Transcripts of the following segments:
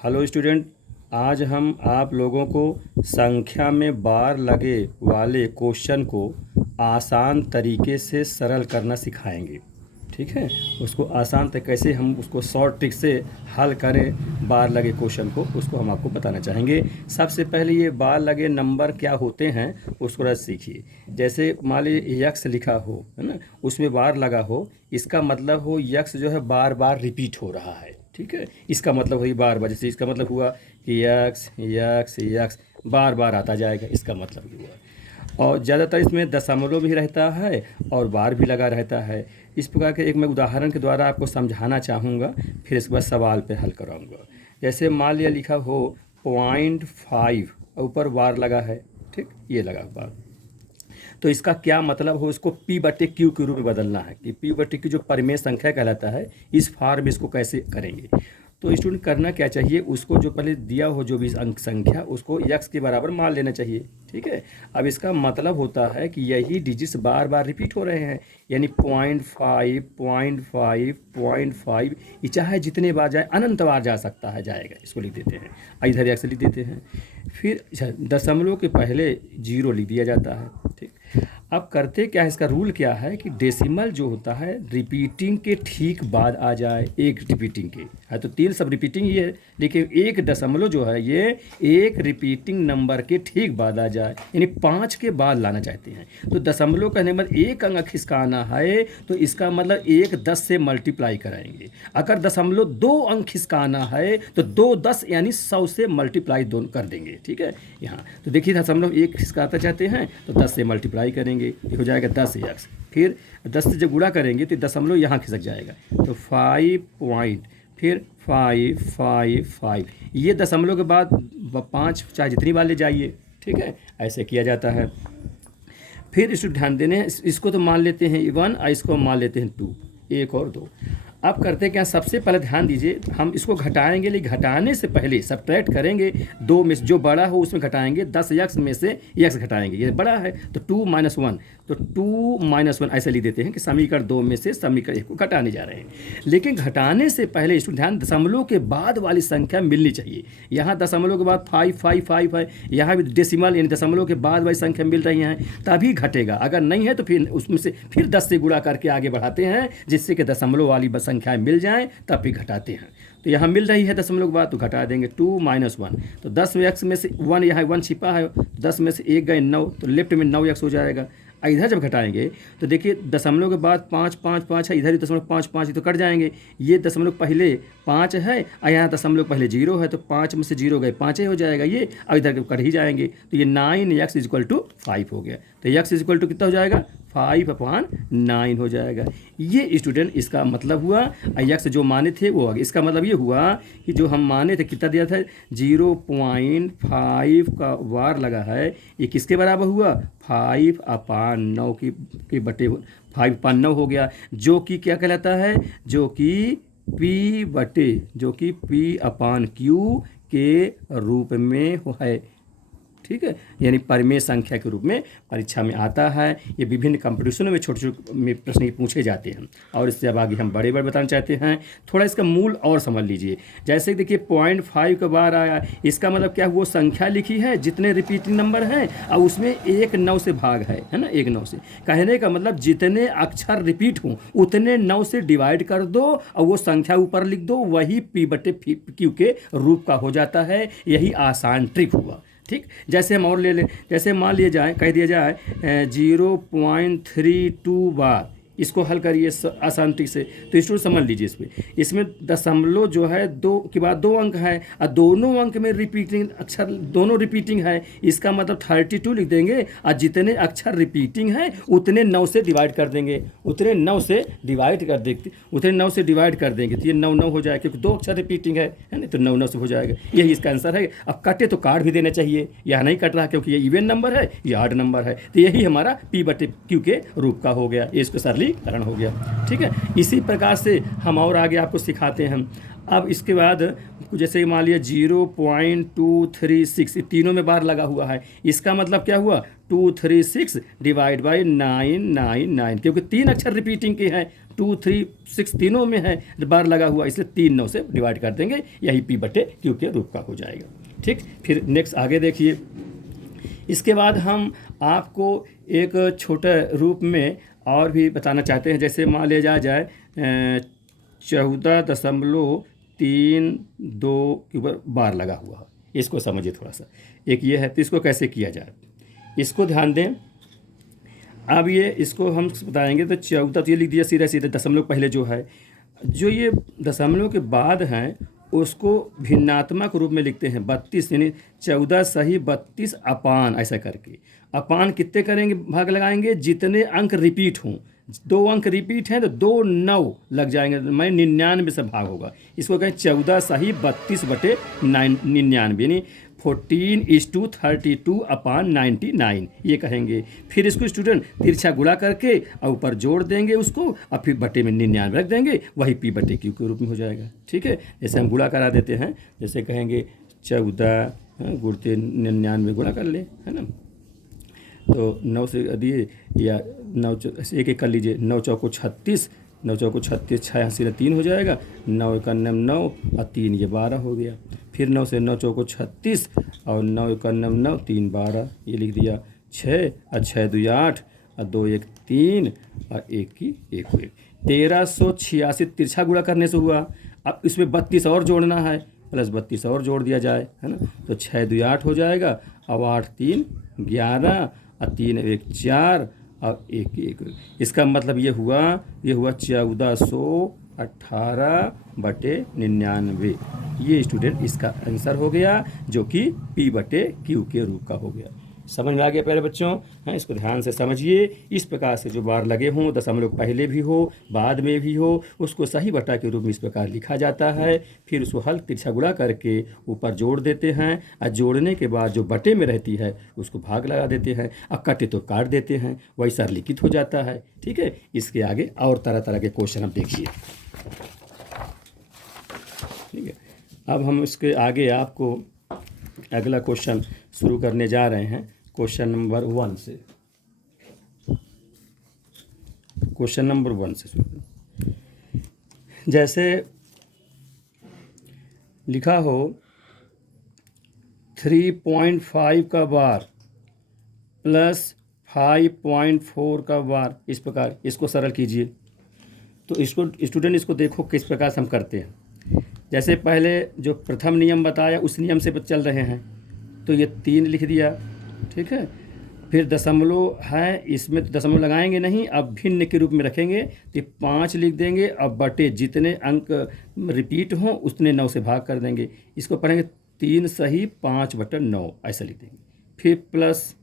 Hello student. आज हम आप लोगों को संख्या में बार लगे वाले क्वेश्चन को आसान तरीके से सरल करना सिखाएंगे। ठीक है, उसको आसान तक कैसे हम उसको शॉर्ट ट्रिक से हल करें बार लगे क्वेश्चन को, उसको हम आपको बताना चाहेंगे। सबसे पहले ये बार लगे नंबर क्या होते हैं उसको रस सीखिए। जैसे मान लीजिए यक्स लिखा हो, है ना, उसमें बार लगा हो, इसका मतलब हो यक्स जो है बार बार रिपीट हो रहा है। ठीक है, इसका मतलब हुई बार बार, जैसे इसका मतलब हुआ कि यक्स यक्स यक्स बार बार आता जाएगा, इसका मतलब ये हुआ। और ज़्यादातर इसमें दशमलव भी रहता है और बार भी लगा रहता है। इस प्रकार के एक मैं उदाहरण के द्वारा आपको समझाना चाहूँगा, फिर इसके बाद सवाल पे हल कराऊँगा। जैसे मान लिया लिखा हो 0.5 और ऊपर बार लगा है, ठीक, ये लगा बार, तो इसका क्या मतलब हो, इसको पी बटे क्यू के रूप में बदलना है कि पी बटे क्यू जो परिमेय संख्या कहलाता है, इस फॉर्म में इसको कैसे करेंगे। तो स्टूडेंट करना क्या चाहिए, उसको जो पहले दिया हो जो भी अंक संख्या उसको यक्स के बराबर मान लेना चाहिए। ठीक है, अब इसका मतलब होता है कि यही डिजिट्स बार बार रिपीट हो रहे हैं, यानी 0.5 0.5 0.5, ये चाहे जितने बार जाए अनंत बार जा सकता है, जाएगा। इसको लिख देते हैं, इधर यक्स लिख देते हैं। फिर दशमलव के पहले जीरो लिख दिया जाता है। ठीक, अब करते क्या है, इसका रूल क्या है कि डेसिमल जो होता है रिपीटिंग के ठीक बाद आ जाए, एक रिपीटिंग के है तो तीन सब रिपीटिंग ही है, लेकिन एक दशमलव जो है ये एक रिपीटिंग नंबर के ठीक बाद आ जाए, यानी 5 के बाद लाना चाहते हैं। तो दशमलव कहने मतलब एक अंक खिसकाना है तो इसका मतलब एक 10 से मल्टीप्लाई कराएंगे। अगर दशमलव 2 अंक खिसकाना है तो 2 10 यानी 100 से मल्टीप्लाई दोनों कर देंगे। ठीक है, यहाँ तो देखिए दशमलव एक खिसकाता चाहते हैं तो 10 से मल्टीप्लाई करेंगे, ये हो जाएगा 10 यक्स। फिर 10 से जब गुणा करेंगे तो दशमलव यहाँ खिसक जाएगा, तो 5 पॉइंट, फिर 5 5 5, ये दशमलव के बाद 5 चाहे जितनी बार ले जाइए। ठीक है, ऐसे किया जाता है। फिर इसको ध्यान देने हैं, इसको तो मान लेते हैं 1 और इसको मान लेते हैं 2, 1 और 2। अब करते क्या, सबसे पहले ध्यान दीजिए, हम इसको घटाएंगे, लेकिन घटाने से पहले सब्ट्रैक्ट करेंगे। 2 में से जो बड़ा हो उसमें घटाएंगे, 10 यक्स में से यक्स घटाएंगे, ये बड़ा है तो 2 - 1, तो 2 - 1 ऐसे लिख देते हैं कि समीकरण 2 में से समीकरण 1 को घटाने जा रहे हैं। लेकिन घटाने से पहले इसको ध्यान, दशमलव के बाद वाली संख्या मिलनी चाहिए। यहाँ दशमलव के बाद 5 5 5 है, यहाँ भी डेसिमल यानी दशमलव के बाद वाली संख्या मिल रही हैं, तभी घटेगा। अगर नहीं है तो फिर उसमें से फिर 10 से गुणा करके आगे बढ़ाते हैं, जिससे कि दशमलव वाली संख्याएं मिल जाएं, तब फिर घटाते हैं। तो यहाँ मिल रही है दशमलव के बाद तो घटा देंगे 2 - 1, तो 10 यक्स में से 1, यहाँ 1 छिपा है, 10 में से 1 गए 9, तो लेफ्ट में 9 यक्स हो जाएगा। इधर जब घटाएंगे तो देखिए दशमलव के बाद 5 5 5 है, इधर ही दशमलव 5 5 तो कट जाएंगे। ये दशमलव पहले 5 है और यहाँ दशमलव पहले 0 है, तो 5 में से 0 गए 5 ही हो जाएगा ये, और इधर कट ही जाएंगे। तो ये 9 x = 5 हो गया, तो x = कितना हो जाएगा, 5/9 हो जाएगा। ये स्टूडेंट इसका मतलब हुआ, यक्स जो माने थे वो आ गया। इसका मतलब ये हुआ कि जो हम माने थे कितना दिया था, 0.5 का वार लगा है, ये किसके बराबर हुआ, 5/9 की बटे 5/9 हो गया, जो कि क्या कहलाता है, जो कि P/Q के रूप में है। ठीक है, यानी परिमेय संख्या के रूप में परीक्षा में आता है। ये विभिन्न कंपटीशनों में छोटे छोटे में प्रश्न पूछे जाते हैं, और इससे अब आगे हम बड़े बड़े बताना चाहते हैं। थोड़ा इसका मूल और समझ लीजिए। जैसे देखिए 0.5 के बार आया, इसका मतलब क्या, वो संख्या लिखी है जितने रिपीटिंग नंबर हैं और उसमें 1 9 से भाग है ना, 1 9 से। कहने का मतलब जितने अक्षर रिपीट हों उतने 9 से डिवाइड कर दो और वो संख्या ऊपर लिख दो, वही P/Q के रूप का हो जाता है। यही आसान ट्रिक हुआ। ठीक, जैसे हम और ले लें, जैसे मान लिया जाए, कह दिया जाए 0.32 बार, इसको हल करिए आसान ट्रिक से। तो इसको समझ लीजिए, इसमें दशमलव जो है 2 के बाद 2 अंक है और दोनों अंक में रिपीटिंग अक्षर दोनों रिपीटिंग है, इसका मतलब 32 लिख देंगे और जितने अक्षर रिपीटिंग है उतने 9 से डिवाइड कर देंगे, उतने 9 से डिवाइड कर देंगे, तो ये 9 9 हो जाएगा, क्योंकि 2 अक्षर रिपीटिंग है ना, तो 9 9 से हो जाएगा। यही इसका आंसर है। अब कटे तो काट भी देना चाहिए, यह नहीं कट रहा क्योंकि ये इवन नंबर है, ये ऑड नंबर है, तो यही हमारा P/Q के रूप का हो गया, ये इसको सरलीकरण हो गया। ठीक है, इसी प्रकार से हम और आगे आपको सिखाते हैं। अब इसके बाद जैसे मान लिया 0.236, तीनों में बार लगा हुआ है, इसका मतलब क्या हुआ, 236 / 999, क्योंकि 3 अक्षर रिपीटिंग के हैं 2 3 6 तीनों में है बार लगा हुआ, इसलिए 3 9 से डिवाइड कर देंगे, यही P बटे Q के रूप का हो जाएगा। ठीक, फिर नेक्स्ट आगे देखिए। इसके बाद हम आपको एक छोटे रूप में और भी बताना चाहते हैं। जैसे मान लिया जाए 14.32 के ऊपर बार लगा हुआ है, इसको समझिए थोड़ा सा। एक ये है, तो इसको कैसे किया जाए, इसको ध्यान दें। अब ये इसको हम बताएंगे तो 14, तो ये लिख दिया सीधे सीधे दशमलव पहले जो है, जो ये दशमलव के बाद हैं उसको भिन्नात्मक रूप में लिखते हैं 32, यानी 14 सही 32 अपान, ऐसा करके। अपान कितने करेंगे, भाग लगाएंगे जितने अंक रिपीट हों। 2 अंक रिपीट हैं तो 2 9 लग जाएंगे, मैं 99 से भाग होगा। इसको कहें 14 सही 32 बटे 99, यानी 14:32 अपान 99, ये कहेंगे। फिर इसको स्टूडेंट तिरछा गुणा करके और ऊपर जोड़ देंगे उसको, और फिर बटे में 99 रख देंगे, वही P बटे Q के रूप में हो जाएगा। ठीक है, जैसे हम गुणा करा देते हैं, जैसे कहेंगे 14 गुणते 99 गुणा कर ले, है ना। तो 9 से दिए या 9 एक एक कर लीजिए, 9 चौको 36, 9 चौको 36, 6 यहाँ से 3 हो जाएगा, 9 एकानम 9 और 3 ये 12 हो गया। फिर 9 से 9 चौको 36 और 9 एकानम 9 3 12, ये लिख दिया 6 और 6 2 8 और 2 1 3 और 1 की 1 हुए 1386 तिरछा गुणा करने से हुआ। अब इसमें 32 और जोड़ना है, प्लस 32 और जोड़ दिया जाए, है ना। तो 6 2 8 हो जाएगा, अब 8 3 11 और 3 1 4 और 1 1। इसका मतलब ये हुआ 1418 बटे 99। ये स्टूडेंट इसका आंसर हो गया, जो कि P बटे Q के रूप का हो गया। समझ में आ गया पहले बच्चों, हैं, इसको ध्यान से समझिए। इस प्रकार से जो बार लगे हों, दशमलव पहले भी हो बाद में भी हो, उसको सही बटा के रूप में इस प्रकार लिखा जाता है। फिर उसको हल तिरछा गुणा करके ऊपर जोड़ देते हैं, और जोड़ने के बाद जो बटे में रहती है उसको भाग लगा देते हैं, और कटे तो काट देते हैं, वही सरलीकृत हो जाता है। ठीक है, इसके आगे और तरह तरह के क्वेश्चन अब देखिए। ठीक है, अब हम इसके आगे आपको अगला क्वेश्चन शुरू करने जा रहे हैं, क्वेश्चन नंबर 1 से। क्वेश्चन नंबर 1 से शुरू। जैसे लिखा हो 3.5 का बार प्लस 5.4 का बार, इस प्रकार इसको सरल कीजिए। तो इसको स्टूडेंट इसको देखो किस प्रकार से हम करते हैं। जैसे पहले जो प्रथम नियम बताया उस नियम से चल रहे हैं, तो ये 3 लिख दिया। ठीक है, फिर दशमलव है, इसमें तो दशमलव लगाएंगे नहीं, अब भिन्न के रूप में रखेंगे तो 5 लिख देंगे। अब बटे जितने अंक रिपीट हों उतने 9 से भाग कर देंगे। इसको पढ़ेंगे 3 सही 5 बटा 9, ऐसा लिख देंगे। फिर प्लस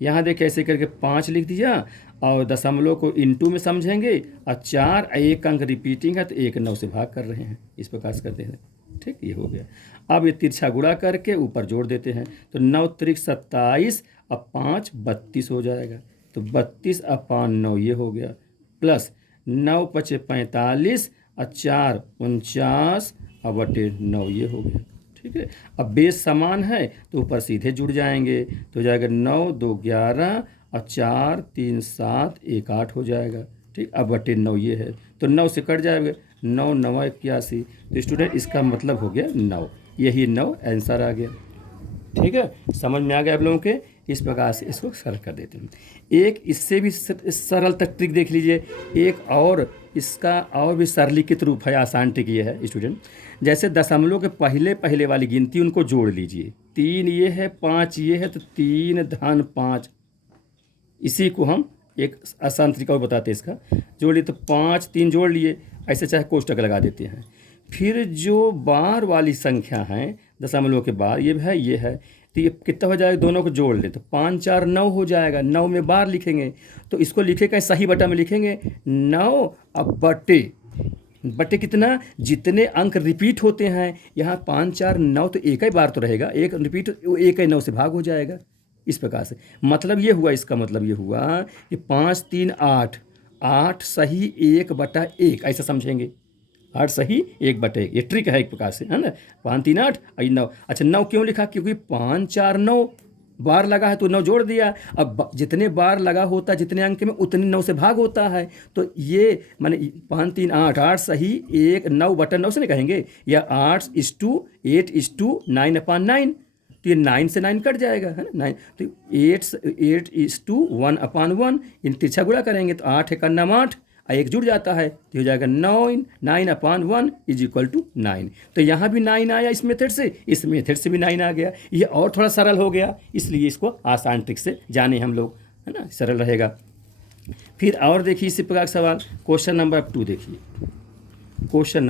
यहाँ देखिए ऐसे करके 5 लिख दिया, और दशमलव को इनटू में समझेंगे, और 4 एक अंक रिपीटिंग है तो 1 9 से भाग कर रहे हैं, इस प्रकार से करते हैं। ठीक, ये हो गया। अब ये तिरछा गुणा करके ऊपर जोड़ देते हैं, तो 9 त्रिक 27 और 5 32 हो जाएगा। तो 32 अपान 9 ये हो गया, प्लस 9 पचे 45 और 4 49 और बटे 9 ये हो गया। ठीक है, अब बेस समान है तो ऊपर सीधे जुड़ जाएंगे, तो हो जाएगा 9 2 11 और 4 3 7 1 8 हो जाएगा। ठीक, अब बटे 9 ये है, तो 9 से कट जाएगा, 9 9 81। तो स्टूडेंट इसका मतलब हो गया 9, यही 9 आंसर आ गया। ठीक है, समझ में आ गया आप लोगों के। इस प्रकार से इसको सरल कर देते हैं। एक इससे भी सरल तक ट्रिक देख लीजिए, एक और इसका और भी सरलीकृत रूप है, आसान ट्रिक ये है स्टूडेंट। जैसे दशमलव के पहले पहले वाली गिनती उनको जोड़ लीजिए, 3 ये है 5 ये है, तो 3 धन 5, इसी को हम एक आसान तरीका और बताते हैं इसका। जोड़ लिए तो 5 3 जोड़ लिए, ऐसे चाहे कोष्टक लगा देते हैं। फिर जो बार वाली संख्या है दशमलव के बाद ये है ये है, तो ये कितना हो जाएगा, दोनों को जोड़ ले तो 5 4 9 हो जाएगा। 9 में बार लिखेंगे तो इसको लिखे कहीं सही बटा में लिखेंगे 9, अब बटे बटे कितना, जितने अंक रिपीट होते हैं। यहाँ 5 4 9 तो एक ही बार तो रहेगा, एक रिपीट एक ही 9 से भाग हो जाएगा। इस प्रकार से मतलब ये हुआ, इसका मतलब ये हुआ कि 5 3 8, 8 सही 1 बटा 1, ऐसा समझेंगे। 8 सही 1 बटे 1, ये ट्रिक है एक प्रकार से, है ना। 5 3 8 9। अच्छा 9 क्यों लिखा, क्योंकि 5 4 9 बार लगा है तो 9 जोड़ दिया। अब जितने बार लगा होता है जितने अंक में उतने 9 से भाग होता है, तो ये माने 5 3 8 8 सही 1 9 बटा 9 से नहीं कहेंगे, या 8:8:9/9, तो ये 9 से 9 कट जाएगा, है ना 9, तो 8:1/1, इन तिरछा गुणा करेंगे तो 8 एक अन्ना 8 और 1 जुड़ जाता है तो हो जाएगा 9/1 = 9। तो यहाँ भी 9 आया इस मेथड से, इस मेथड से भी 9 आ गया। ये और थोड़ा सरल हो गया, इसलिए इसको आसान ट्रिक से जाने हम लोग, है ना, सरल रहेगा। फिर और देखिए इसी प्रकार का सवाल, क्वेश्चन नंबर 2 देखिए। क्वेश्चन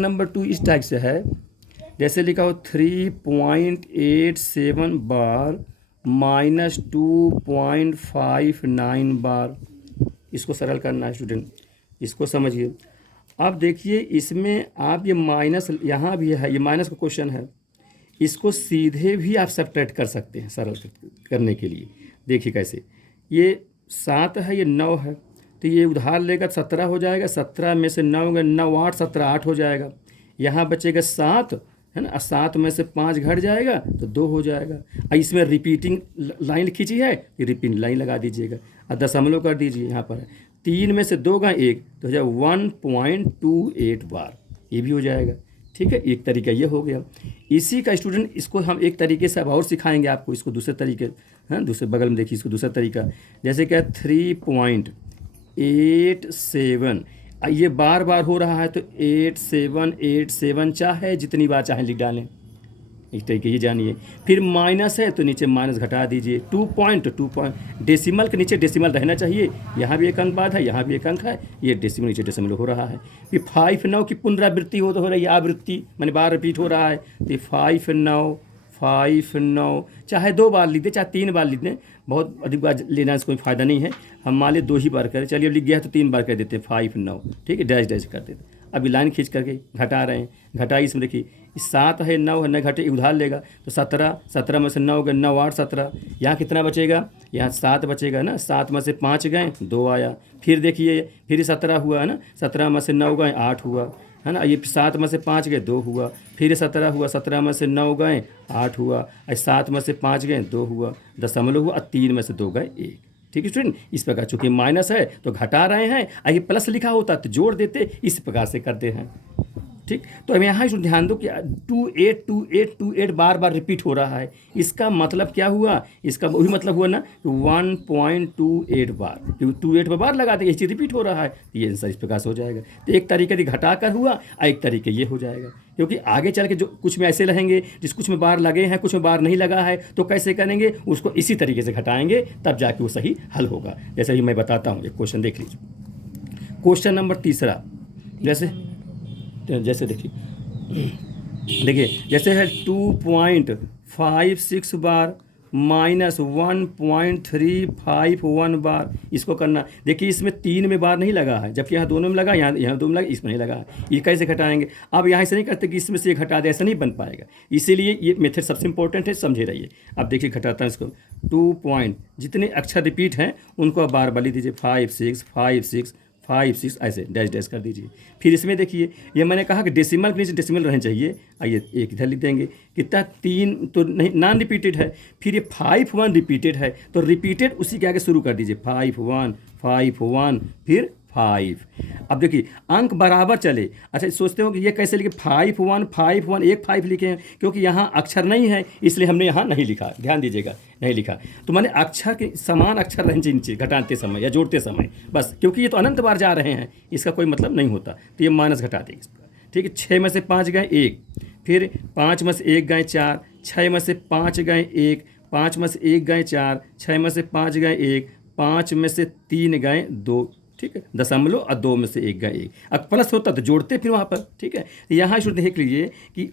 नंबर 2 इस टाइप से है, जैसे लिखा हो 3.87 बार माइनस 2.59 बार। इसको सरल करना है स्टूडेंट, इसको समझिए। अब देखिए इसमें आप ये माइनस यहाँ भी है, ये माइनस का क्वेश्चन है, इसको सीधे भी आप सब्ट्रैक्ट कर सकते हैं सरल करने के लिए। देखिए कैसे, ये 7 है, ये 9 है, तो ये उधार लेगा 17 हो जाएगा, 17 में से 9 गए 9 8 17 8 हो जाएगा। यहाँ बचेगा 7, है ना, 7 में से 5 घट जाएगा तो 2 हो जाएगा। और इसमें रिपीटिंग लाइन खींची है, ये रिपीटिंग लाइन लगा दीजिएगा और दशमलव कर दीजिए। यहाँ पर 3 में से 2 गए 1 तो हो जाएगा 1.28 बार, ये भी हो जाएगा। ठीक है, एक तरीका ये हो गया। इसी का स्टूडेंट इसको हम एक तरीके से अब और सिखाएंगे आपको, इसको दूसरे तरीके, हाँ दूसरे बगल में देखिए इसको दूसरा तरीका, जैसे क्या 3.87, ये बार बार हो रहा है तो 8787 चाहे जितनी बार चाहे लिख डालें, इस तरीके ये जानिए। फिर माइनस है तो नीचे माइनस घटा दीजिए, 2 पॉइंट डेसिमल के नीचे डेसिमल रहना चाहिए, यहाँ भी एक अंक बाद है, यहाँ भी एक अंक है, ये डेसिमल नीचे डेसिमल हो रहा है। फिर 5 9 की पुनरावृत्ति हो रही है, आवृत्ति मैंने बार रिपीट हो रहा है, तो 5 9 चाहे 2 बार लिख दें चाहे 3 बार लिख दें, बहुत अधिक बार लेना से कोई फ़ायदा नहीं है। हम मान लें 2 ही बार करें, चलिए अब लिख गया तो 3 बार कर देते हैं 5 9, ठीक है, डैश डैश कर देते। अभी लाइन खींच करके घटा रहे हैं, घटाई इसमें देखिए 7 है 9 है, न घटे उधार लेगा तो 17 में से 9 गए 9 8 17, यहाँ कितना बचेगा, यहाँ 7 बचेगा ना, 7 में से 5 गए 2 आया। फिर देखिए फिर 17 हुआ है ना, 17 में से 9 गए 8 हुआ, है ना, ये 7 में से 5 गए 2 हुआ, फिर 17 हुआ, 17 में से 9 गए 8 हुआ, 7 में से 5 गए 2 हुआ, दशमलव हुआ, 3 में से 2 गए 1। ठीक है स्टूडेंट, इस प्रकार चूंकि माइनस है तो घटा रहे हैं, आगे प्लस लिखा होता तो जोड़ देते, इस प्रकार से करते हैं। ठीक, तो अब यहाँ ध्यान दो कि 282828 बार बार रिपीट हो रहा है, इसका मतलब क्या हुआ, इसका वही मतलब हुआ ना 1.28 बार, क्योंकि 28 बार लगा देंगे, ये रिपीट हो रहा है, तो ये आंसर इस प्रकार से हो जाएगा। तो एक तरीके से घटा कर हुआ और एक तरीके ये हो जाएगा, क्योंकि आगे चल के जो कुछ में ऐसे रहेंगे जिस कुछ में बार लगे हैं कुछ में बार नहीं लगा है, तो कैसे करेंगे, उसको इसी तरीके से घटाएंगे तब जाके वो सही हल होगा। जैसे कि मैं बताता हूँ, एक क्वेश्चन देख लीजिए, क्वेश्चन नंबर 3, जैसे देखिए जैसे है 2.56 बार माइनस 1.351 बार, इसको करना। देखिए इसमें 3 में बार नहीं लगा है, जबकि यहाँ दोनों में लगा, यहाँ 2 में लगा, इसमें नहीं लगा है, ये कैसे घटाएंगे। अब यहाँ से नहीं करते कि इसमें से ये घटा दे, ऐसा नहीं बन पाएगा, इसीलिए ये मेथड सबसे इंपॉर्टेंट है, समझे रहिए। अब देखिए घटाता है इसको, 2 पॉइंट जितने अक्षर रिपीट हैं उनको आप बार बार दीजिए, 5 6 5 6 5 6 ऐसे डैश डैश कर दीजिए। फिर इसमें देखिए ये मैंने कहा कि डेसिमल के नीचे डेसिमल रहने चाहिए, आइए एक इधर लिख देंगे, कितना 3 तो नहीं, नॉन रिपीटेड है, फिर ये 5 1 रिपीटेड है, तो रिपीटेड उसी के आगे शुरू कर दीजिए, 5 1 फिर 5। अब देखिए अंक बराबर चले, अच्छा सोचते हो कि ये कैसे लिखे, 5 1 एक 5 लिखे हैं, क्योंकि यहाँ अक्षर नहीं है इसलिए हमने यहाँ नहीं लिखा, ध्यान दीजिएगा नहीं लिखा, तो मैंने अक्षर के समान अक्षर रहने चाहिए नीचे घटाते समय या जोड़ते समय, बस क्योंकि ये तो अनंत बार जा रहे हैं, इसका कोई मतलब नहीं होता, तो ये माइनस घटा देंगे इस पर। ठीक है, 6 में से 5 गए 1, फिर 5 में से 1 गए 4, 6 में से 5 गए 1, 5 में से 1 गए 4, 6 में से 5 गए 1, 5 में से 3 गए 2, ठीक है, दशमलव और 2 में से 1 गए 1, अब प्लस होता तो जोड़ते फिर वहाँ पर। ठीक है, यहाँ शुद्ध देख लीजिए कि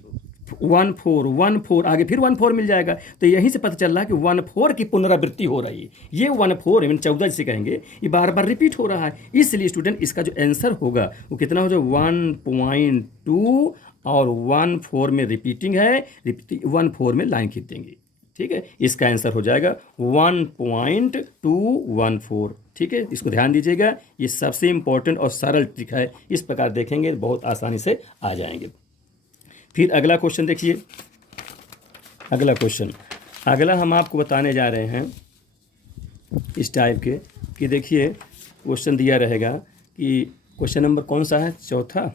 1 4 आगे फिर 1 4 मिल जाएगा, तो यहीं से पता चल रहा है कि 1 4 की पुनरावृत्ति हो रही है, ये 1 4 है 14 जिसे कहेंगे, ये बार बार रिपीट हो रहा है, इसलिए स्टूडेंट इसका जो आंसर होगा वो कितना हो जाए 1.2, और 1 4 में रिपीटिंग है, 1 4 में लाइन खींच देंगे। ठीक है, इसका आंसर हो जाएगा 1.214। ठीक है, इसको ध्यान दीजिएगा, ये सबसे इंपॉर्टेंट और सरल ट्रिक है, इस प्रकार देखेंगे बहुत आसानी से आ जाएंगे। फिर अगला क्वेश्चन देखिए, अगला क्वेश्चन अगला हम आपको बताने जा रहे हैं इस टाइप के कि देखिए क्वेश्चन दिया रहेगा कि क्वेश्चन नंबर कौन सा है, चौथा,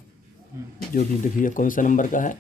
जो भी देखिए कौन सा नंबर का है,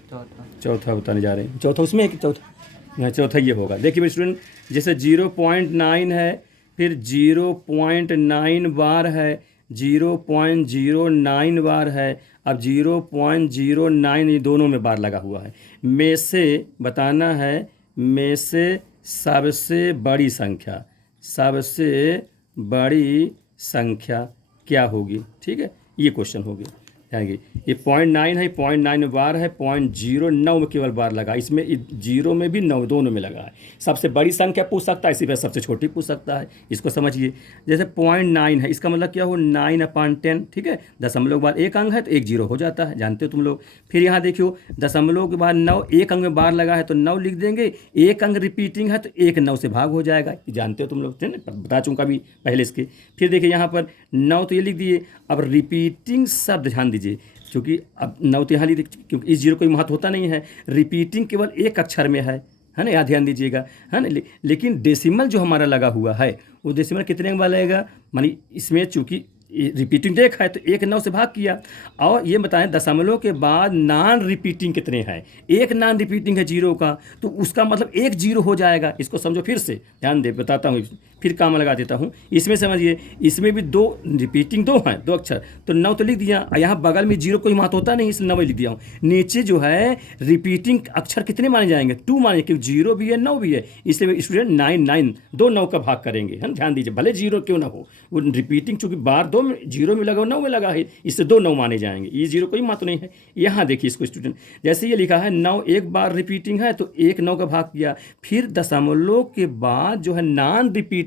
चौथा बताने जा रहे हैं। चौथा उसमें है कि चौथा, नहीं चौथा ये होगा। देखिए मेरे स्टूडेंट, जैसे 0.9 है, फिर 0.9 बार है, 0.09 बार है, अब 0.09 ये दोनों में बार लगा हुआ है। में से बताना है, में से सबसे बड़ी संख्या, सबसे बड़ी संख्या क्या होगी। ठीक है, ये क्वेश्चन हो गया। जाएंगे ये 0.9 है, 0.9 में बार है, 0.09 में केवल बार लगा, इसमें 0 में भी 9 दोनों में लगा है। सबसे बड़ी संख्या पूछ सकता है, इसी पर सबसे छोटी पूछ सकता है, इसको समझिए। जैसे 0.9 है, इसका मतलब क्या हो, 9/10। ठीक है, दशमलव के बाद एक अंक है तो एक 0 हो जाता है, जानते हो तुम लोग। फिर यहाँ देखियो, दशमलव के बाद 9, एक अंक में बार लगा है तो 9 लिख देंगे, एक अंक रिपीटिंग है तो एक 9 से भाग हो जाएगा, जानते हो तुम लोग, बता चुका भी पहले इसके। फिर देखिए यहाँ पर 9 तो ये लिख दिए, अब रिपीटिंग शब्द ध्यान दीजिए, क्योंकि अब 9 तो यहाँ लिख, क्योंकि इस 0 कोई महत्व होता नहीं है, रिपीटिंग केवल एक अक्षर में है ना, यहाँ ध्यान दीजिएगा, है ना। लेकिन डेसिमल जो हमारा लगा हुआ है वो डेसिमल कितने का लगेगा, मानी इसमें चूंकि रिपीटिंग देखा है तो एक 9 से भाग किया। और ये बताएं दशमलव के बाद नॉन रिपीटिंग कितने हैं, एक नॉन रिपीटिंग है 0 का, तो उसका मतलब एक 0 हो जाएगा। इसको समझो, फिर से ध्यान दे, बताता हूँ, फिर काम लगा देता हूँ। इसमें समझिए, इसमें भी 2 रिपीटिंग 2 हैं, 2 अक्षर, तो 9 तो लिख दिया, यहाँ बगल में 0 कोई महत्व होता नहीं, इसलिए 9 लिख दिया हूँ। नीचे जो है रिपीटिंग अक्षर कितने माने जाएंगे, 2 माने, क्योंकि 0 भी है 9 भी है, इसलिए स्टूडेंट 9 दो 9 का भाग करेंगे, है ना। ध्यान दीजिए, भले 0 क्यों ना हो, वो रिपीटिंग चूंकि बार 2 में 0 में लगा, 9 में लगा है, इससे 2 9 माने जाएंगे, ये 0 कोई महत्व नहीं है। यहाँ देखिए इसको स्टूडेंट, जैसे ये लिखा है 9 एक बार रिपीटिंग है तो एक 9 का भाग किया, फिर दशमलव के बाद जो है नॉन रिपीट